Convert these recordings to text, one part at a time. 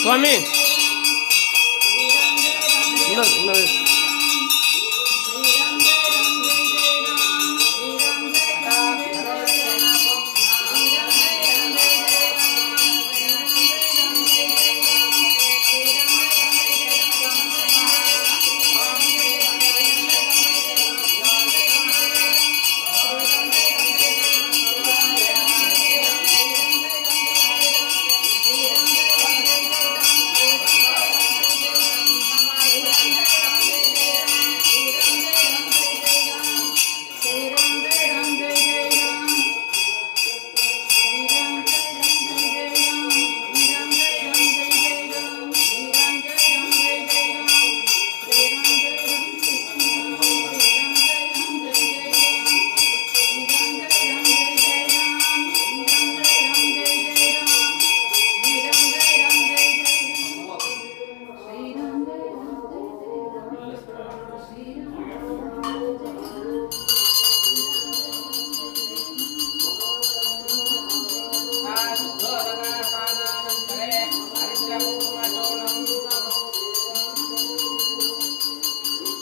ಸ್ವಾಮಿ ಇನ್ನೊಂದು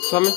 ಸ್ವಾಮಿ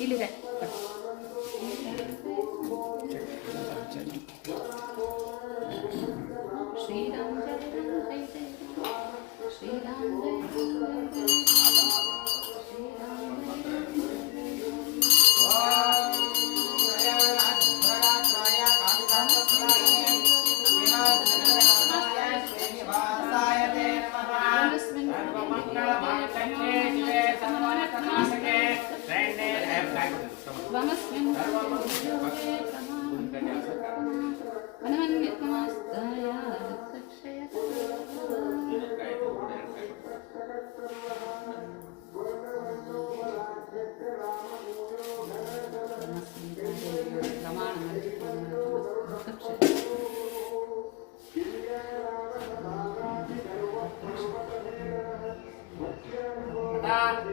ಇಲ್ಲಿದೆ ಶ್ರೀರಾಮ ಶ್ರೀರಾಮ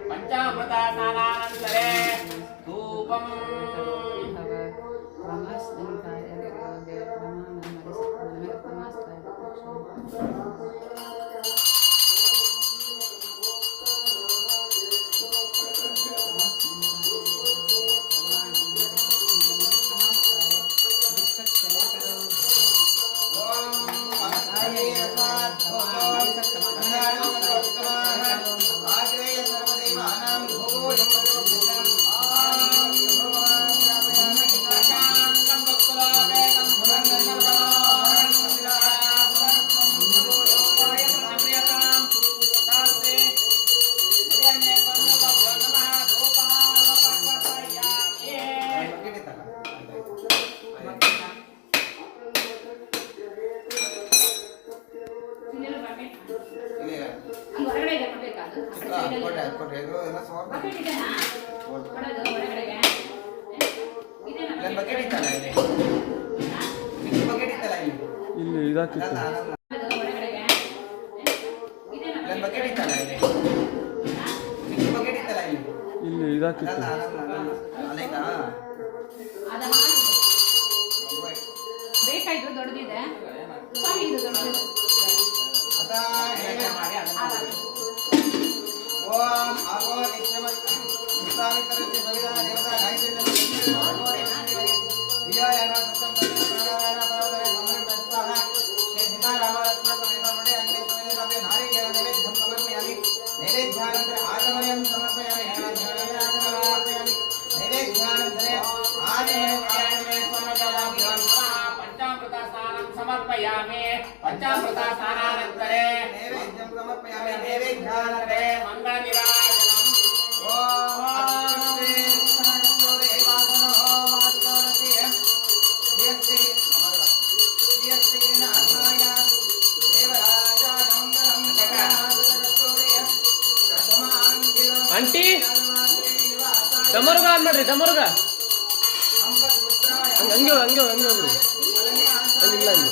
पंचामृता ಬಕೆಟ್ ಇತ್ತಲ್ಲ ಇಲ್ಲಿ ಬಕೆಟ್ ಇತ್ತಲ್ಲ ಇಲ್ಲಿ ಇಲ್ಲಿ ಇದಾಕಿತ್ತು. ಅಲ್ಲ ಬಕೆಟ್ ಇತ್ತಲ್ಲ ಇಲ್ಲಿ ಬಕೆಟ್ ಇತ್ತಲ್ಲ ಇಲ್ಲಿ ಇಲ್ಲಿ ಇದಾಕಿತ್ತು. ಅಲ್ಲೈತಾ ಬೇಕಾಯ್ತು ದೊಡ್ಡದಿದೆ ಸ್ವಾಮಿ ಇದು ದೊಡ್ಡದಿದೆ ಓಂ ಆಗೋ ನಿತ್ಯಮ ಉತ್ಸಾಹಿತರತೆ ಸಂವಿಧಾನ ದೇವತಾ ಗಾಯತ್ರಿ ದಿಯಾಯನ ಸತ್ತಂ ನಾರಾಯಣ ಪರವರೆ ಸಮರ್ಪಣ ಸ್ವಾಹ ಶ್ರೀ ಸೀತಾ ರಾಮ ಲಕ್ಷ್ಮಣ ಸಮೇತ ಮಂಡೆ ಅಂಜಲಿ ಸಮೇತ ಅಪಿ ನಾರಿಕೇಳ ನೈವೇದ್ಯಂ ಸಮರ್ಪಯಾಮಿ ನೈವೇದ್ಯಾನಂತರ ಆಚಮನಂ ಸಮರ್ಪಯಾಮಿ ಸಮರ್ಪಯಾಮಿ ನೈವೇದ್ಯಾನಂತರ ಆಚಮನಂ ಸಮರ್ಪಯಾಮಿ ಪಂಚಾಮೃತ ಸ್ನಾನಂ ಸಮರ್ಪಯಾಮಿ ಪಂಚಾಮೃತ ಸ್ನಾನಾನಂತರೇ ನೈವೇದ್ಯಂ ಸಮರ್ಪಯಾಮಿ ನೈವೇದ್ಯಾನಂತರೇ ಮಂಗಳ ನಿರಾಜನಂ ಓಂ ಅಕ್ಷರೇ ಸಹಸ್ರೇ ವಾಸನೋ ವಾಸುದೋರತಿ ಯಸ್ತಿ ಯಸ್ತಿನ ಅನ್ವಯ ದೇವರಾಜ ಮಂಗಲಂ ಆಂಟಿ ದಮರ್ಗ ಆನ್ ಮಾಡ್ರಿ, ದಮರ್ಗ ಹಂಗೆ ಹಂಗೆ ಹಂಗೆ ಹೋಗ್ರಿ. ಅಲ್ಲಿಲ್ಲ ಅಲ್ಲಿ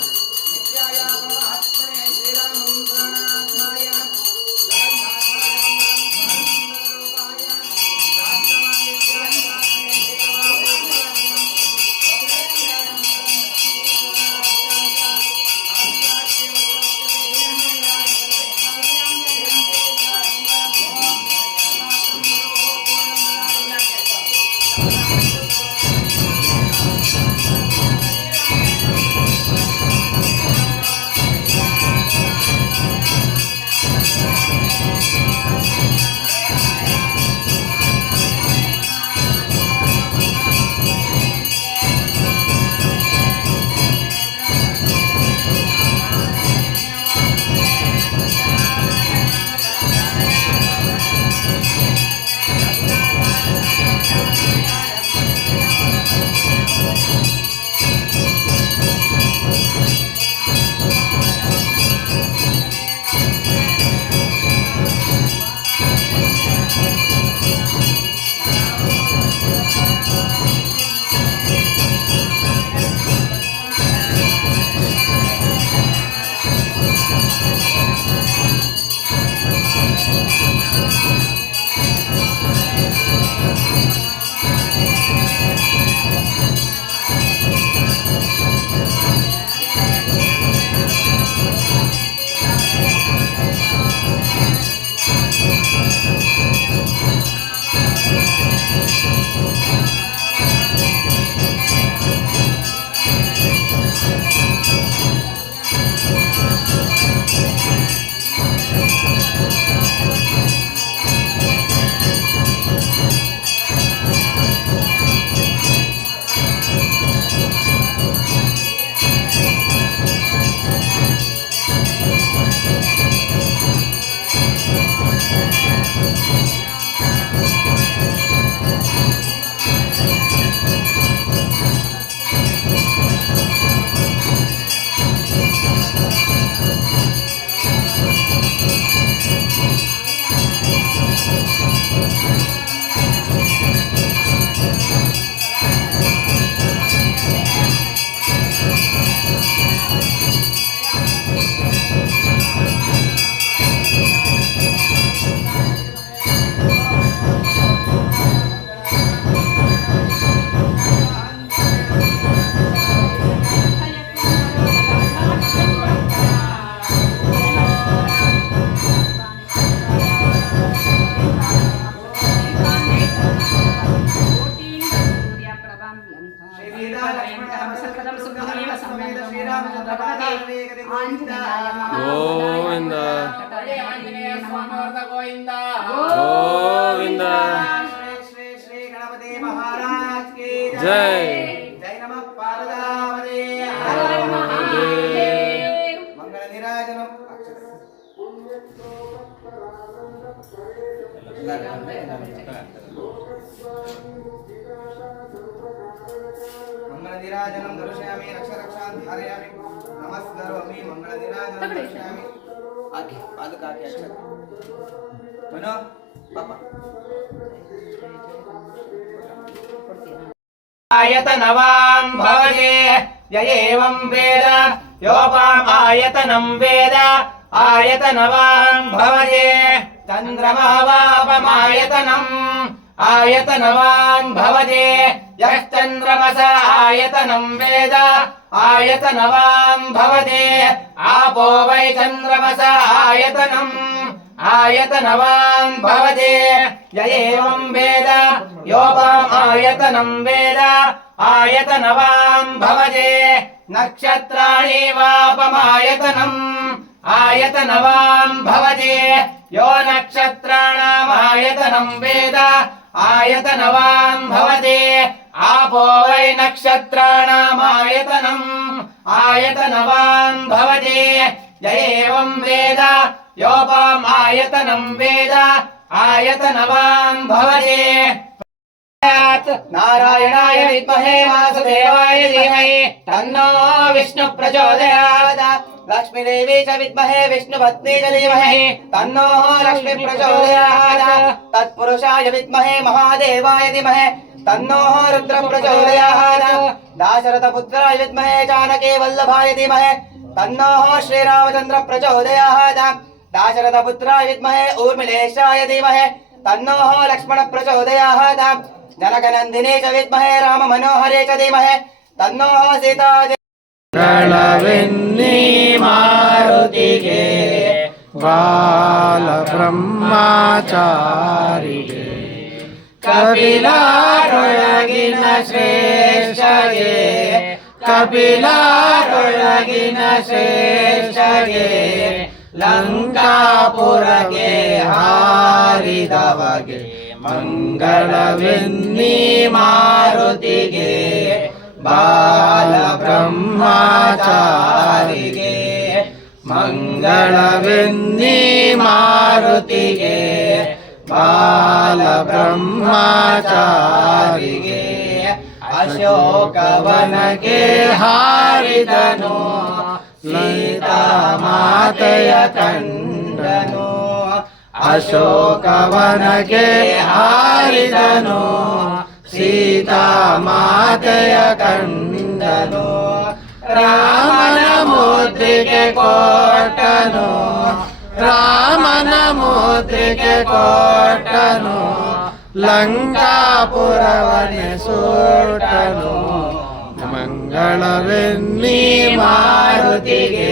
ಗೋವಿಂದ ಗೋವಿಂದ ಗೋವಿಂದ ಶ್ರೀ ಶ್ರೀ ಗಣಪತಿ ಮಹಾರಾಜ್ ಕಿ ಜೈ. ಜೈ ನಮಃ ಪಾರ್ವತಾವತಿ ಮಂಗಳ ನಿರಾಜನಂ ಮಂಗಳ ನಿರಾಜನಂ ದರ್ಶಯಾಮಿ ರಕ್ಷ ರಕ್ಷಾನ್ ಧಾರಯಾಮಿ ನಮಸ್ಕರೋಮಿ ಮಂಗಳ ನಿರಾಜನಂ ದರ್ಶಯಾಮಿ ಆಕೆ ಅದಕ್ಕೆ ಆಕೆ ಅಕ್ಷರ ಮನೋ ಪಾಪ आयतनवान् भवते य एवं वेद योपाम् आयतनं वेद आयतनवान् भवते चन्द्रमावापमायतनम् आयतनवान् भवते यश्चन्द्रमस आयतनं वेद आयतनवान् भवते आपो वै चन्द्रमस आयतनम् आयतनवान् भवते य एवं वेद योपाम् आयतनं वेद आयतनवान् भवते नक्षत्राणि वापमायतनम् आयतनवान् भवते यो नक्षत्राणाम् आयतनं वेद आयतनवान् भवते आपो वै नक्षत्राणाम् आयतनम् आयतनवान् भवते य एवं वेद योपाम् आयतनं वेद आयतनवान् भवते नारायणाय विद्महे वासुदेवाय धीमहि तन्नो विष्णु प्रचोदयात् लक्ष्मीदेवी च विद्महे विष्णुपत्नी च धीमहि तन्नो लक्ष्मी प्रचोदयात् तत्पुरुषाय विद्महे महादेवाय धीमहि तन्नो रुद्र प्रचोदयात् दाशरथपुत्राय विद्महे जानकी वल्लभाय धीमहि तन्नो श्रीरामचन्द्र प्रचोदयात् दाशरथपुत्राय विद्महे ऊर्मिळेशाय धीमहि तन्नो लक्ष्मण प्रचोदयात् जनकनन्दिनी च विद्महे राममनोहरे च धीमहि तन्नो सीता ಗಳವೆನ್ನಿ ಮಾರುತಿಗೆ ಬಾಲ ಬ್ರಹ್ಮಚಾರಿಗೆ ಕಪಿಲರೊಳಗಿನ ಶ್ರೇಷ್ಠಗೆ ಕಪಿಲರೊಳಗಿನ ಶ್ರೇಷ್ಠಗೆ ಲಂಕಾಪುರಗೆ ಹಾರಿದವಗೆ ಮಂಗಳವೆನ್ನಿ ಮಾರುತಿಗೆ ಬಾಲ ಬ್ರಹ್ಮಚಾರಿಗೆ ಮಂಗಳವೆನ್ನಿ ಮಾರುತಿಗೆ ಬಾಲ ಬ್ರಹ್ಮಚಾರಿಗೆ ಅಶೋಕವನಗೆ ಹಾರಿದನು ಸೀತಾಮಾತೆಯ ಕಂಡನು ಅಶೋಕವನಗೆ ಹಾರಿದನು ಸೀತಾಮಾತೆಯ ಕಂಡನು ರಾಮನ ಮುದ್ರೆಗೆ ಕೊಟ್ಟನು ರಾಮನ ಮುದ್ರೆಗೆ ಕೊಟ್ಟನು ಲಂಕಾಪುರವನೆ ಸುಟ್ಟನು ಮಂಗಳವೆನ್ನಿ ಮಾರುತಿಗೆ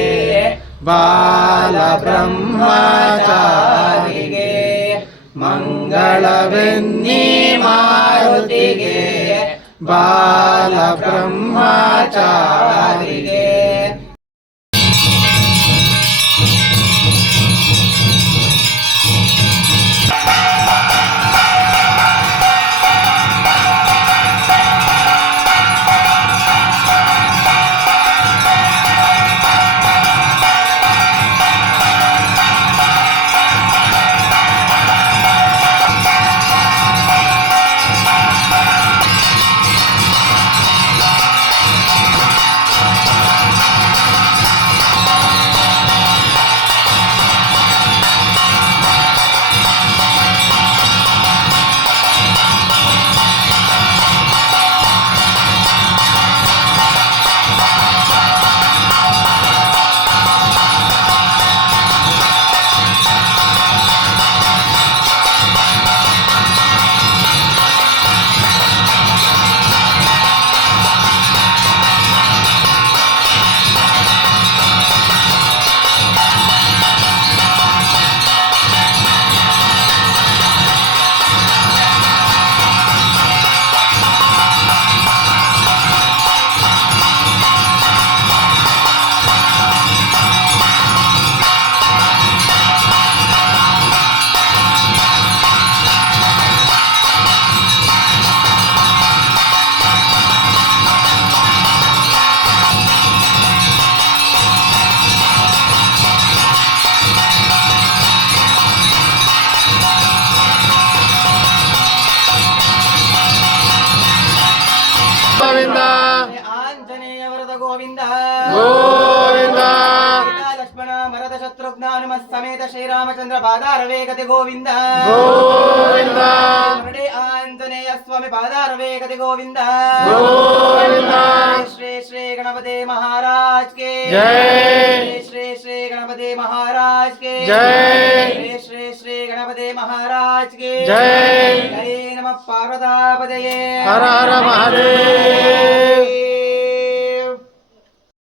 ಬಾಲ ಬ್ರಹ್ಮಚಾರಿಗೆ ಮಂಗಳವೆನ್ನಿ ಮಾರುತಿಗೆ ಬಾಲ ಬ್ರಹ್ಮಚಾರಿಗೆ ಗೋವಿಂದ ಆಂಜನೇಯ ವರದ ಗೋವಿಂದ ಗೋವಿಂದ ಲಕ್ಷ್ಮಣ ಮರದ शत्रुघ्न हनुमत समेत श्री रामचंद्र पादारवे गति गोविंद गोविंद मुरली आंजनेय स्वामी पादारवे गति गोविंद गोविंद श्री श्री गणपति महाराज के जय श्री श्री गणपति महाराज के जय श्री श्री श्री गणपति महाराज के जय जय नमः पार्वतीपतये हर हर महादेव